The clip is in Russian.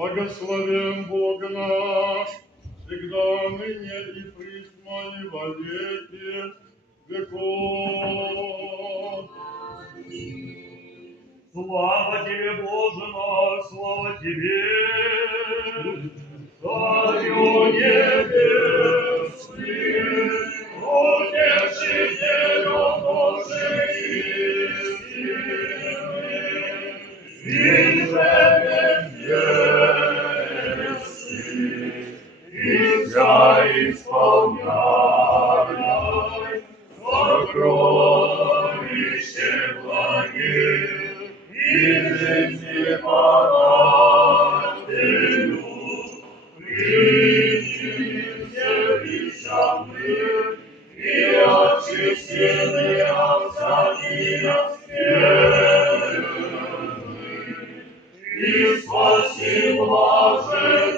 Благословен Бог наш, всегда, ныне и присно, и во веки веков. Слава Тебе, Боже наш, слава Тебе, Царю небесный, утешителю души истины, и жертвен небесный, и вся исполняй сокровище благих и жизни подателю, приди все вещанных и очистенные от всяких скверных, и спаси блаженных